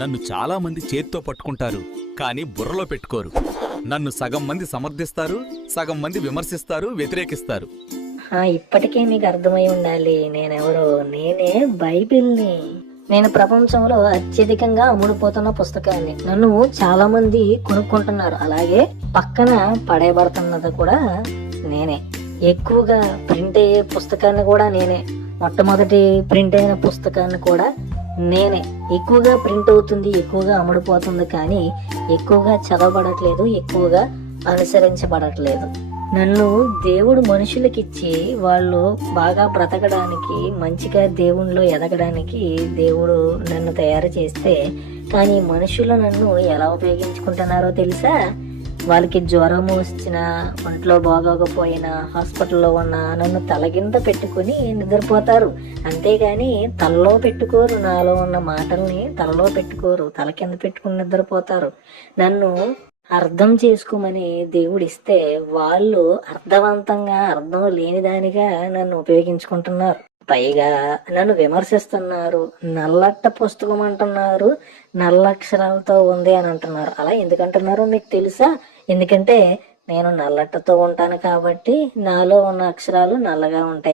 నన్ను చాలా మంది చేత్తో పట్టుకుంటారు, కానీ బుర్రలో పెట్టుకోరు. నన్ను సగం మంది సమర్థిస్తారు, సగం మంది విమర్శిస్తారు, వ్యతిరేకిస్తారు. ఇప్పటికే మీకు అర్థమై ఉండాలి నేనెవరో. నేనే బైబిల్ని. నేను ప్రపంచంలో అత్యధికంగా అమ్ముడుపోతున్న పుస్తకాన్ని. నన్ను చాలా మంది కొనుక్కుంటున్నారు. అలాగే పక్కన పడేయబడుతున్నది కూడా నేనే. ఎక్కువగా ప్రింట్ అయ్యే పుస్తకాన్ని కూడా నేనే. మొట్టమొదటి ప్రింట్ అయిన పుస్తకాన్ని కూడా నేనే. ఎక్కువగా ప్రింట్ అవుతుంది, ఎక్కువగా అమ్ముడుపోతుంది, కానీ ఎక్కువగా చదవబడట్లేదు, ఎక్కువగా అనుసరించబడట్లేదు. నన్ను దేవుడు మనుషులకిచ్చి వాళ్ళు బాగా బ్రతకడానికి, మంచిగా దేవునిలో ఎదగడానికి దేవుడు నన్ను తయారు చేస్తే, కానీ మనుషులు నన్ను ఎలా ఉపయోగించుకుంటున్నారో తెలుసా? వాళ్ళకి జ్వరం వచ్చినా, ఒంట్లో బాగోకపోయినా, హాస్పిటల్లో ఉన్నా నన్ను తలకింద పెట్టుకుని నిద్రపోతారు. అంతేగాని తలలో పెట్టుకోరు. నాలో ఉన్న మాటల్ని తలలో పెట్టుకోరు, తల కింద పెట్టుకుని నిద్రపోతారు. నన్ను అర్థం చేసుకోమని దేవుడిస్తే వాళ్ళు అర్థవంతంగా, అర్థం లేనిదానిగా నన్ను ఉపయోగించుకుంటున్నారు. పైగా నన్ను విమర్శిస్తున్నారు. నల్లట్ట పుస్తకం అంటున్నారు, నల్ల అక్షరాలతో ఉంది అని అంటున్నారు. అలా ఎందుకంటున్నారో మీకు తెలుసా? ఎందుకంటే నేను నల్లట్టతో ఉంటాను కాబట్టి నాలో ఉన్న అక్షరాలు నల్లగా ఉంటాయి.